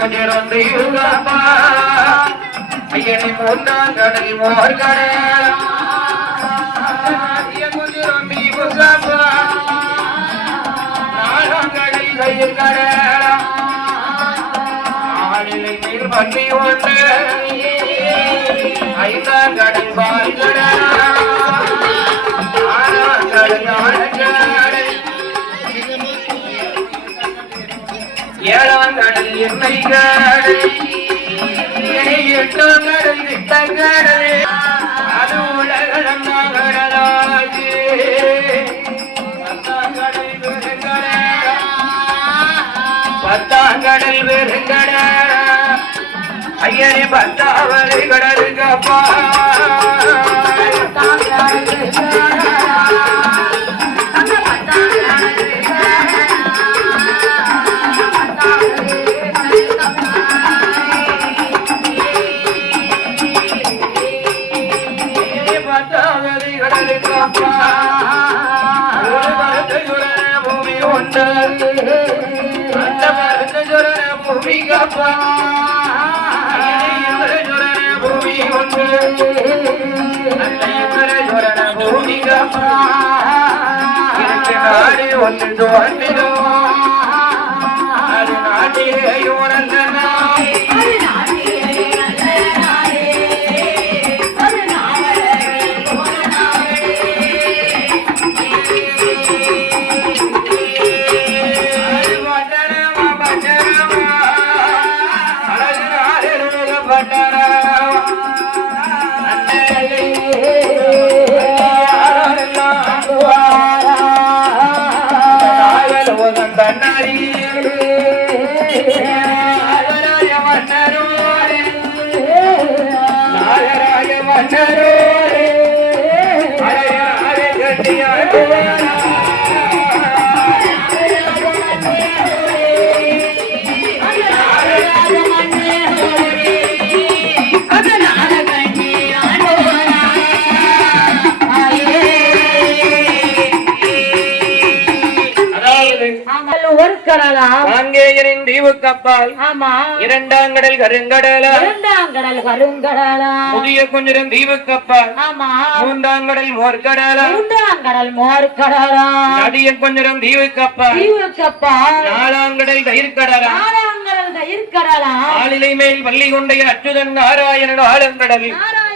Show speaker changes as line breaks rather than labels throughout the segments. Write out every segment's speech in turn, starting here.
கொஞ்சம் இருங்கப்பா கொஞ்சம் கடல் பண்ணி ஒன்று ஏழாம் கடல். எண்ணெய் கடல் எட்டாம் கடல். விட்டங்கடல் அது உலகம் கடலாகி பத்தாம் கடல் பெருங்கடல் ஐயனே பத்தாவது கடலுங்கப்பா பூமி ஒன்று அது நாட்டிலே உணர்ந்த
பார்க்கலாம்
காங்கேயனின் தீவு கப்பால்
ஆமா.
இரண்டாம் கடல் கருங்கடலா
இரண்டாம் கடல் கருங்கடலா
புதிய குஞ்சிரம் தீவு கப்பால்
ஆமா.
மூன்றாம் கடல் மோர்கடலா
மூன்றாம் கடல் மோர்கடலா
நதிய குஞ்சிரம் தீவு கப்பால்
தீவுக்கப்பா
நாலாம் கடல் கயிர்கடலா
நாலாம் கடல் கயிர்கடலா
ஆளிலை மேல் பள்ளி கொண்டைய அச்சுதன் நாராயணன் ஆழங்கடல்
நாராயணர் வாழும் கடல்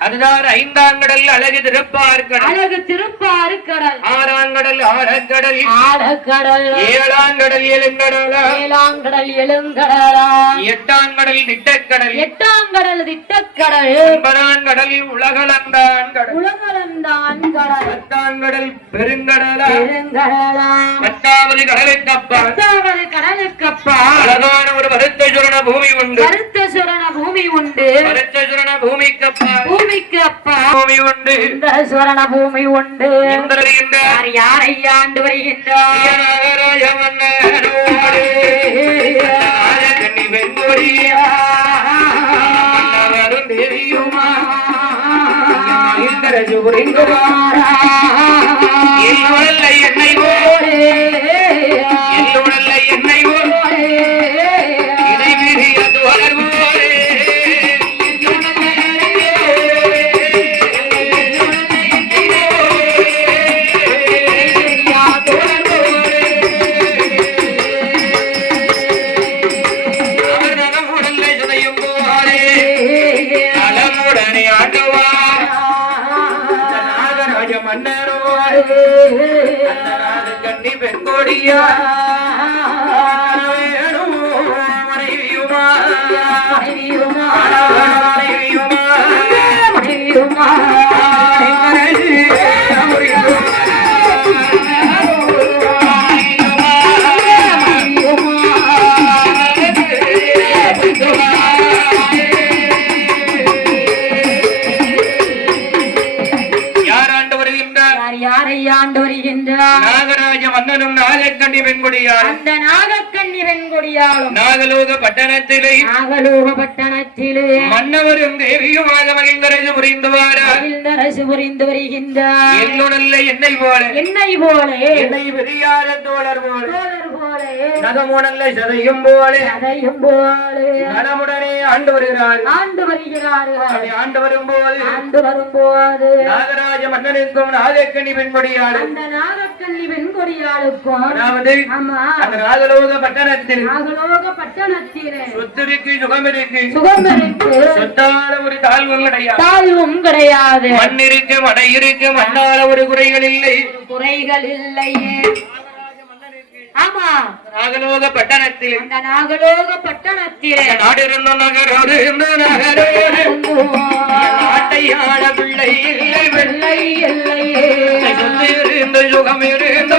அதுதான் ஐந்தாம் கடல் அழகு திருப்பார்கடல்.
அழகு திருப்பாறு கடல்
ஆறாம் கடல் ஆழக்கடல்
ஆழக்கடல்
ஏழாம் கடல் எழுங்கடலா.
ஏழாங்கடல் எழுங்கடலா.
எட்டாம் கடல் திட்டக்கடல்.
எட்டாம் கடல் திட்டக்கடல்.
ஒன்பதாம் கடல் உலகளந்தான் கடல்
உலகளந்தான் கடல்
பத்தாம் கடல் பெருங்கடலா.
பெருங்கடலா.
பத்தாவது கடலுக்கப்பா
பத்தாவது கடலுக்கப்பா
அழகான ஒரு வருத்த சுரண பூமி உண்டு.
கருத்த சுரண பூமி உண்டு.
வருத்த சுரண பூமிக்கப்பா
பூமிக்கு அப்பா.
பூமி உண்டு.
இந்த சுரண பூமி உண்டு. யார் யாரை ஆண்டு வருகின்றார்?
ராஜகன்னி ராஜகன்னி பெண்கொடியா வேணும் மனைவியுமா மனைவியுமா நாகக்கண்ணி
அந்த வெண்கொடியாலும்
நாகலோக பட்டணத்திலே
நாகலோக பட்டணத்திலே
மன்னவரும் தேவியுமாக மகிழ்ந்தரசு புரிந்துவாரா
மகிழ்ந்தரசு புரிந்து வருகின்றார்
என்னுடல்ல என்னை போல
என்னை போலே
என்னை பெரியாத தோழர் போல
தோழர் போலே
நகமுடல்ல சதையும் போல
அதையும் போலே
நலமுடனே ஆண்டு வருகிறாள்
ஆண்டு வருகிறார்கள்
அப்படி ஆண்டு வரும்போது
ஆண்டு வரும்போது
நாகராஜ மன்னனுக்கும் நாகக்கண்ணி பெண்கொடியாள்
அந்த நாகக்கண்ணி வெண்கொடியாளுக்கும்
அதாவது
ஆமா
அந்த நாகலோக பட்டணத்தில்
நாகலோக பட்டணத்திலே
சொத்து இருக்கு சுகம் இருக்கு
சுகம் இருக்கு
சொத்தால ஒரு தாழ்வும் கிடையாது.
தாழ்வும் கிடையாது.
மண் இருக்கு மடை இருக்கு மண்ணால ஒரு குறைகள் இல்லை.
குறைகள் இல்லையே. ஆமா.
நாகலோக பட்டணத்தில்
அந்த நாகலோக பட்டணத்திலே
நாடு இருந்த நகரோடு இருந்த நகரோடு நாட்டை ஆள பிள்ளை இல்லை.
இல்லை இல்லையே.
சுகம் இருந்தோ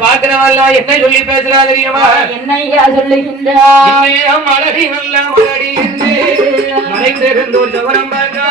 பாக்குறவெல்லாம் என்ன சொல்லி பேசுறா தெரியுமா?
என்னையா
நல்ல மலடி சவரம் பார்க்க